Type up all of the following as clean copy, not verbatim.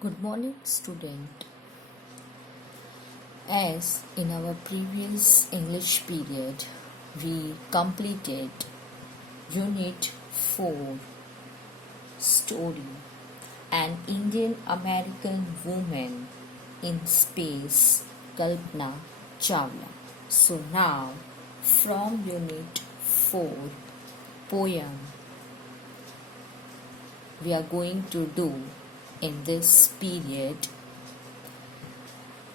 Good morning, student. As in our previous English period, we completed Unit 4 story An Indian American Woman in Space, Kalpana Chavla. So now, from Unit 4 poem, we are going to do in this period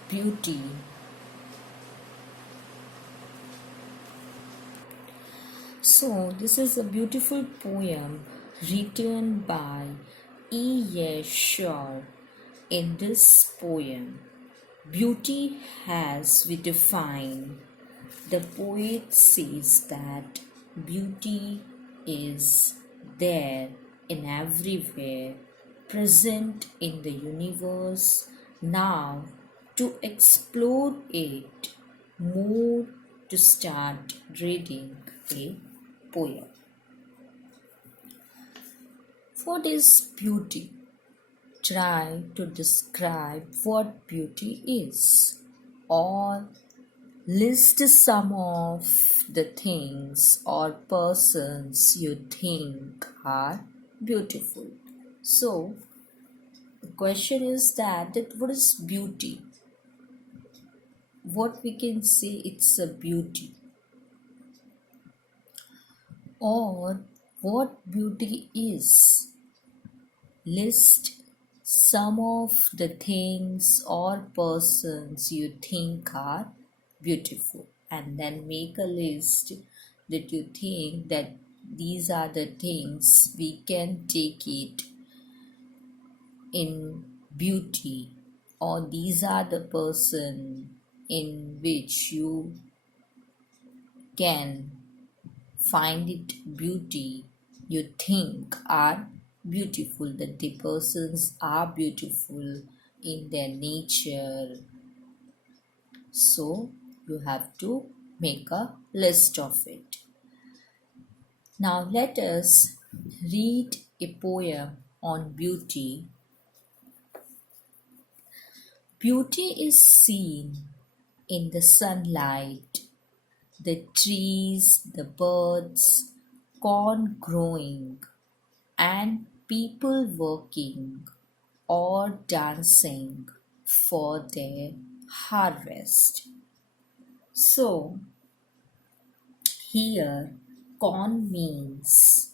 beauty. So, this is a beautiful poem written by E. Shaw. In this poem, beauty has we define. The poet says that beauty is there in everywhere, present in the universe. Now, to explore it more, to start reading a poem. What is beauty? Try to describe what beauty is, or list some of the things or persons you think are beautiful. So, the question is that what is beauty? What we can say it's a beauty, or what beauty is. List some of the things or persons you think are beautiful, and then make a list that you think that these are the things we can take it in beauty, or these are the person in which you can find it beauty, you think are beautiful, that the persons are beautiful in their nature. So you have to make a list of it. Now let us read a poem on beauty. Beauty is seen in the sunlight, the trees, the birds, corn growing, and people working or dancing for their harvest. So, here corn means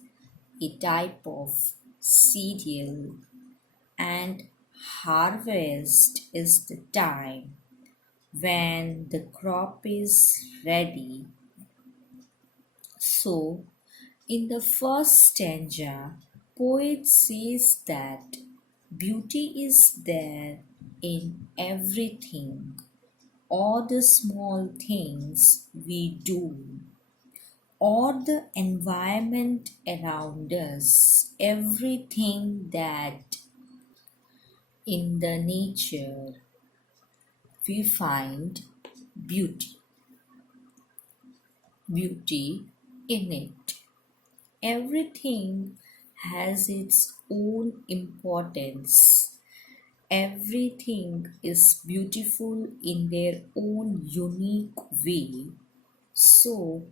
a type of cereal, and harvest is the time when the crop is ready. So, in the first stanza, poet says that beauty is there in everything, all the small things we do, or the environment around us, everything that in the nature we find beauty, beauty in it. Everything has its own importance. Everything is beautiful in their own unique way. So,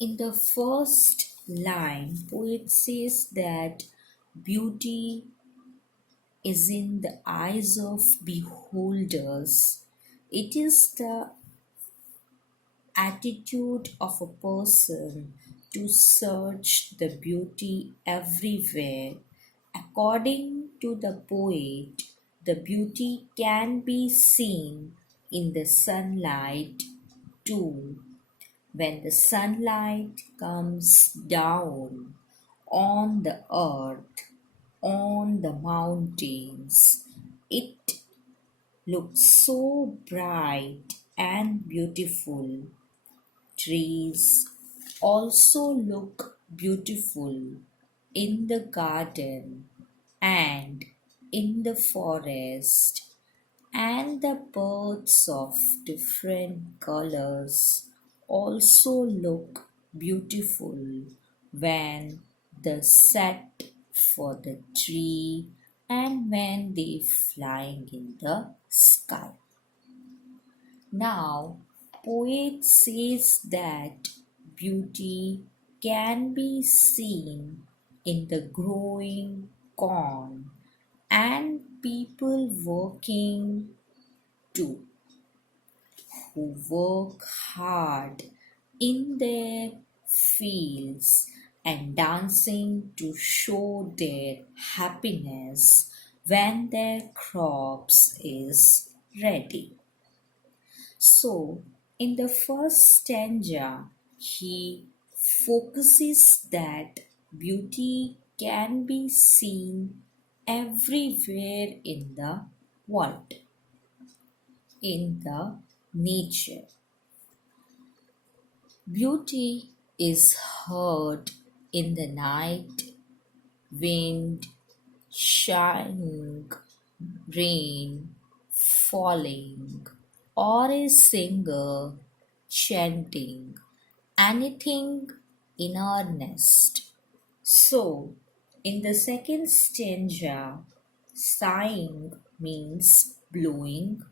in the first line, poet says that beauty is in the eyes of beholders. It is the attitude of a person to search the beauty everywhere. According to the poet, the beauty can be seen in the sunlight too. When the sunlight comes down on the earth, on the mountains, it looks so bright and beautiful. Trees also look beautiful in the garden and in the forest, and the birds of different colors also look beautiful when the set for the tree and when they flying in the sky. Now, poet says that beauty can be seen in the growing corn and people working too, who work hard in their fields and dancing to show their happiness when their crops is ready. So, in the first stanza, he focuses that beauty can be seen everywhere in the world, in the nature. Beauty is heard in the night, wind shining, rain falling, or a singer chanting, anything in earnest. So, in the second stanza, sighing means blowing,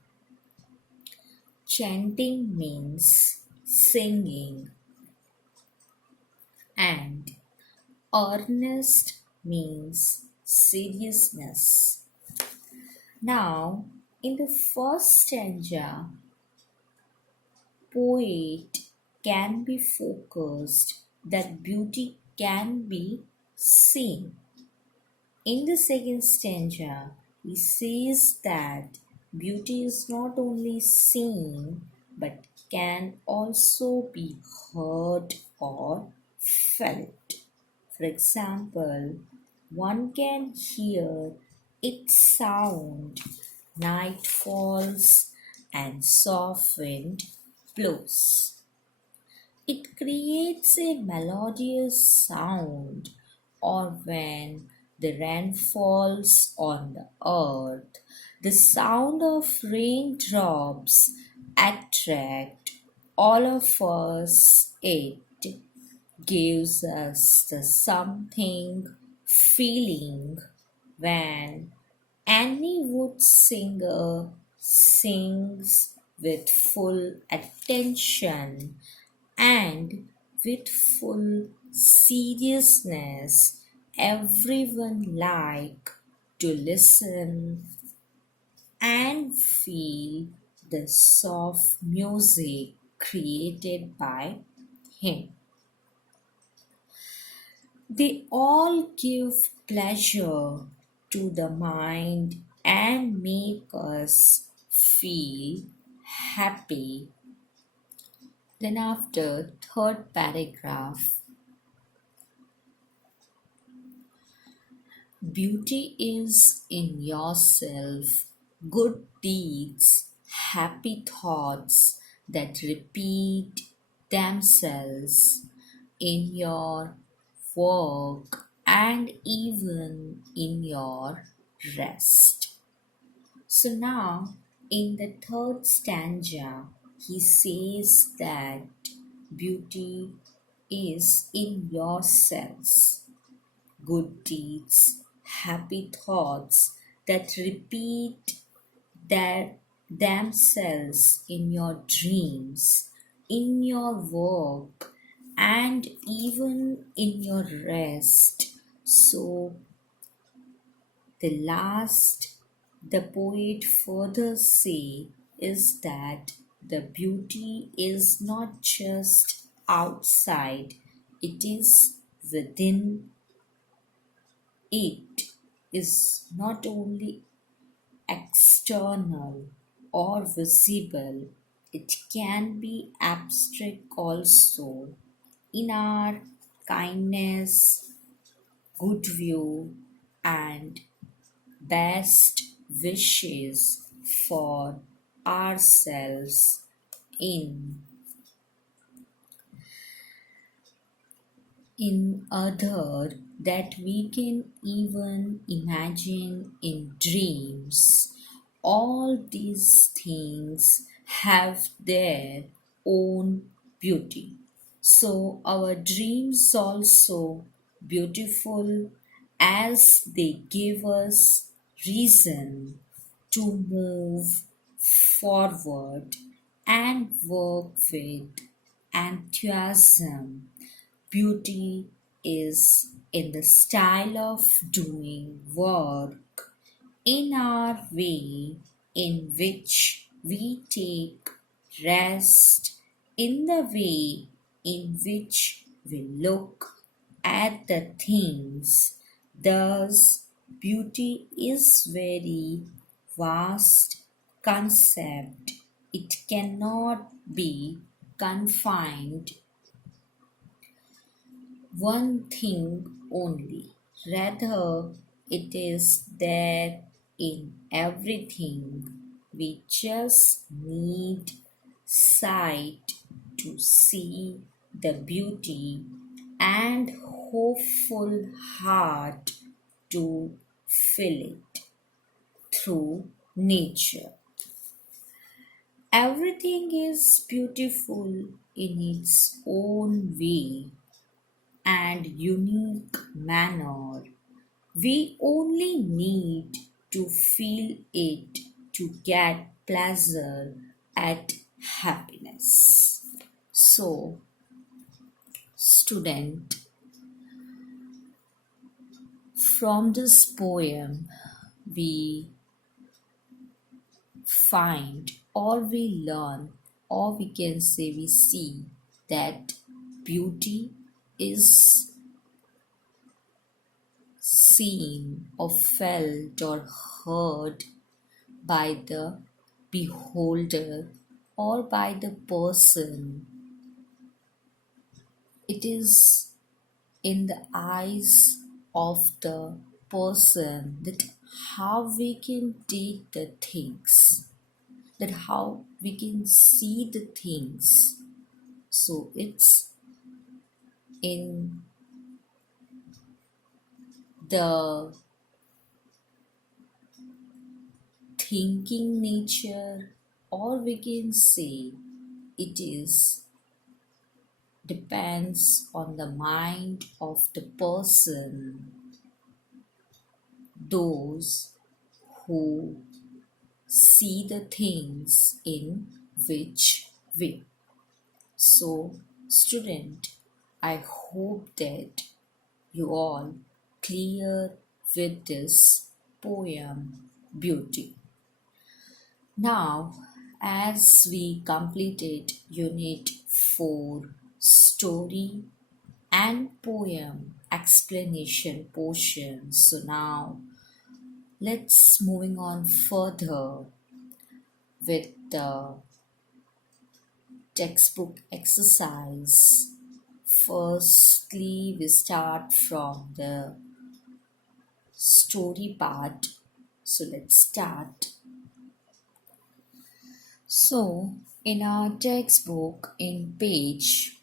chanting means singing, and earnest means seriousness. Now, in the first stanza, poet can be focused that beauty can be seen. In the second stanza, he says that beauty is not only seen but can also be heard or felt. For example, one can hear its sound, night falls and soft wind blows. It creates a melodious sound, or when the rain falls on the earth, the sound of raindrops attract all of us. It gives us the something feeling when any wood singer sings with full attention and with full seriousness. Everyone like to listen and feel the soft music created by him. They all give pleasure to the mind and make us feel happy. Then after third paragraph, beauty is in yourself, good deeds, happy thoughts that repeat themselves in your work and even in your rest. So now, in the third stanza, he says that beauty is in yourselves, good deeds, happy thoughts that repeat that themselves in your dreams, in your work, and even in your rest. So, the poet further say is that the beauty is not just outside, it is within. It is not only external or visible, it can be abstract also in our kindness, good view, and best wishes for ourselves in other that we can even imagine in dreams. All these things have their own beauty. So our dreams also beautiful as they give us reason to move forward and work with enthusiasm. Beauty is in the style of doing work, in our way in which we take rest, in the way in which we look at the things. Thus, beauty is very vast concept. It cannot be confined one thing only. Rather, it is there in everything. We just need sight to see the beauty and hopeful heart to feel it through nature. Everything is beautiful in its own way and unique manner. We only need to feel it to get pleasure and happiness. So, student, from this poem, we find or we learn, or we can say we see that beauty is seen or felt or heard by the beholder or by the person. It is in the eyes of the person that how we can take the things, that how we can see the things. So it's in the thinking nature, or we can say it is depends on the mind of the person, those who see the things in which way. So, student, I hope that you all clear with this poem beauty. Now, as we completed Unit 4 story and poem explanation portion, so now let's moving on further with the textbook exercise. Firstly, we start from the story part. So let's start. So, in our textbook, in page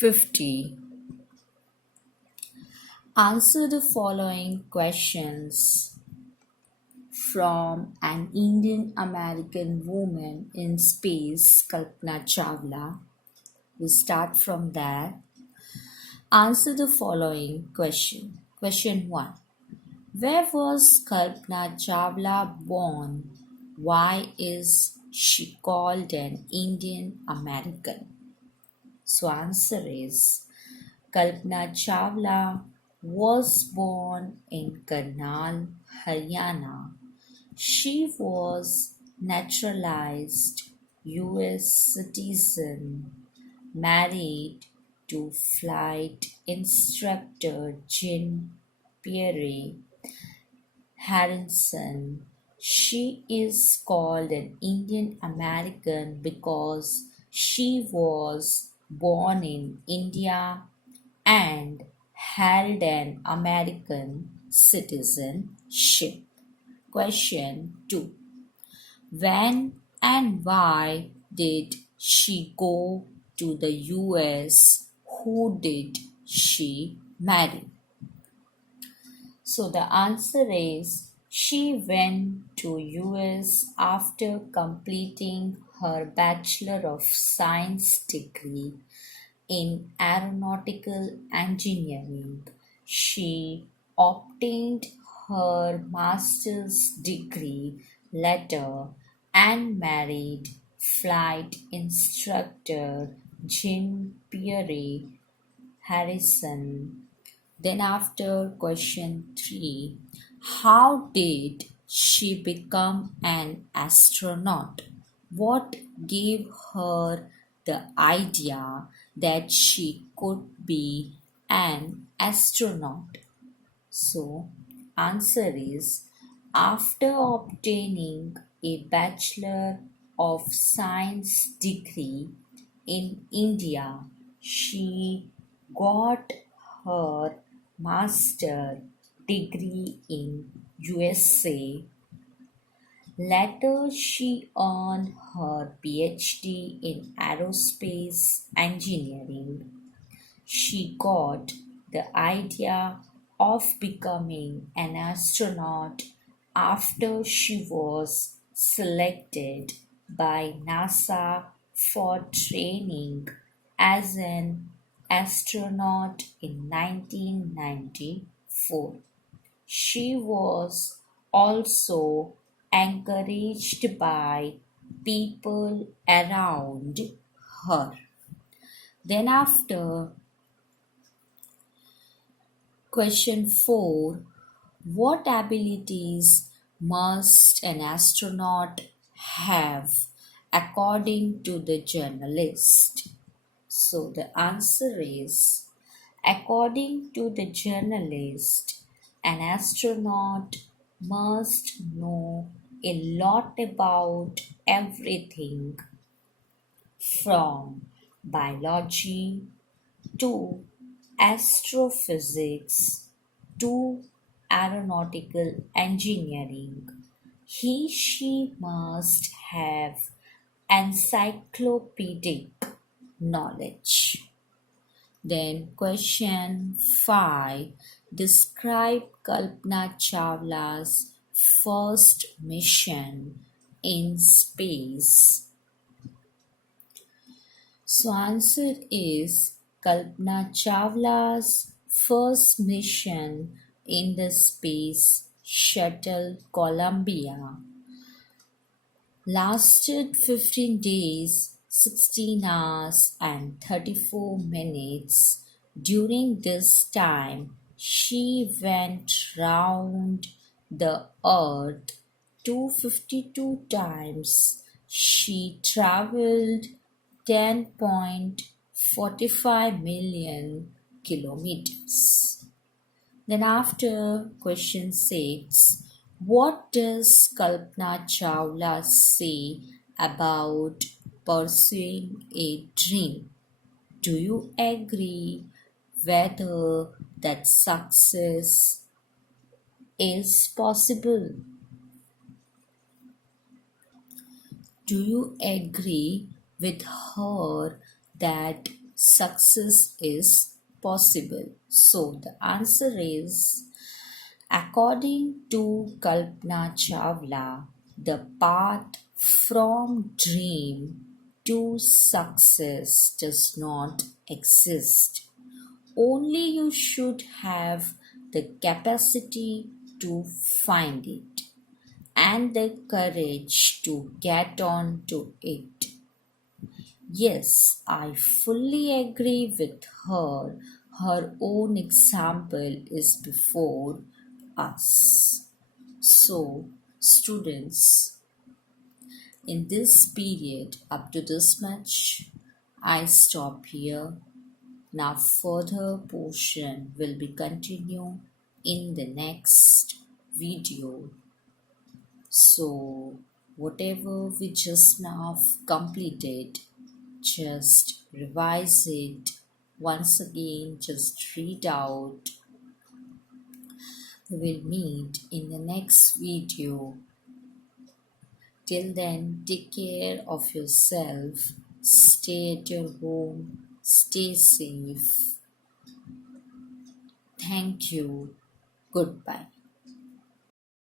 50, answer the following questions from an Indian American woman in space, Kalpana Chavla. We start from there. Answer the following question. Question 1. Where was Kalpana Chavla born? Why is she called an Indian American? So answer is Kalpana Chavla was born in Karnal, Haryana. She was naturalized US citizen, married to flight instructor Jean Pierre Harrison. She is called an Indian American because she was born in India and held an American citizenship. Question 2. When and why did she go to the US? Who did she marry? So the answer is she went to US after completing her Bachelor of Science degree in aeronautical engineering. She obtained her master's degree later and married flight instructor Jim Pierre Harrison. Then after question 3, how did she become an astronaut? What gave her the idea that she could be an astronaut? So, answer is after obtaining a Bachelor of Science degree in India, she got her master degree in USA. Later, she earned her PhD in aerospace engineering. She got the idea of becoming an astronaut after she was selected by NASA for training as an astronaut in 1994. She was also encouraged by people around her. Then, after question 4, what abilities must an astronaut have according to the journalist? So the answer is according to the journalist, an astronaut must know a lot about everything from biology to astrophysics to aeronautical engineering. She must have encyclopedic knowledge. Then question 5. Describe Kalpana Chawla's first mission in space. So answer is Kalpana Chawla's first mission in the space shuttle Columbia lasted 15 days, 16 hours and 34 minutes. During this time, she went round the earth 252 times. She traveled 10.45 million kilometers. Then after question 6, what does Kalpana Chawla say about pursuing a dream? Do you agree whether that success is possible? Do you agree with her that success is possible? So the answer is according to Kalpana Chawla, the path from dream to success does not exist. Only you should have the capacity to find it and the courage to get on to it. Yes, I fully agree with her. Her own example is before us. So, students, in this period up to this much, I stop here. Now, further portion will be continue in the next video. So, whatever we just now completed, just revise it once again, just read out. We will meet in the next video. Till then, take care of yourself, stay at your home, stay safe. Thank you. Goodbye.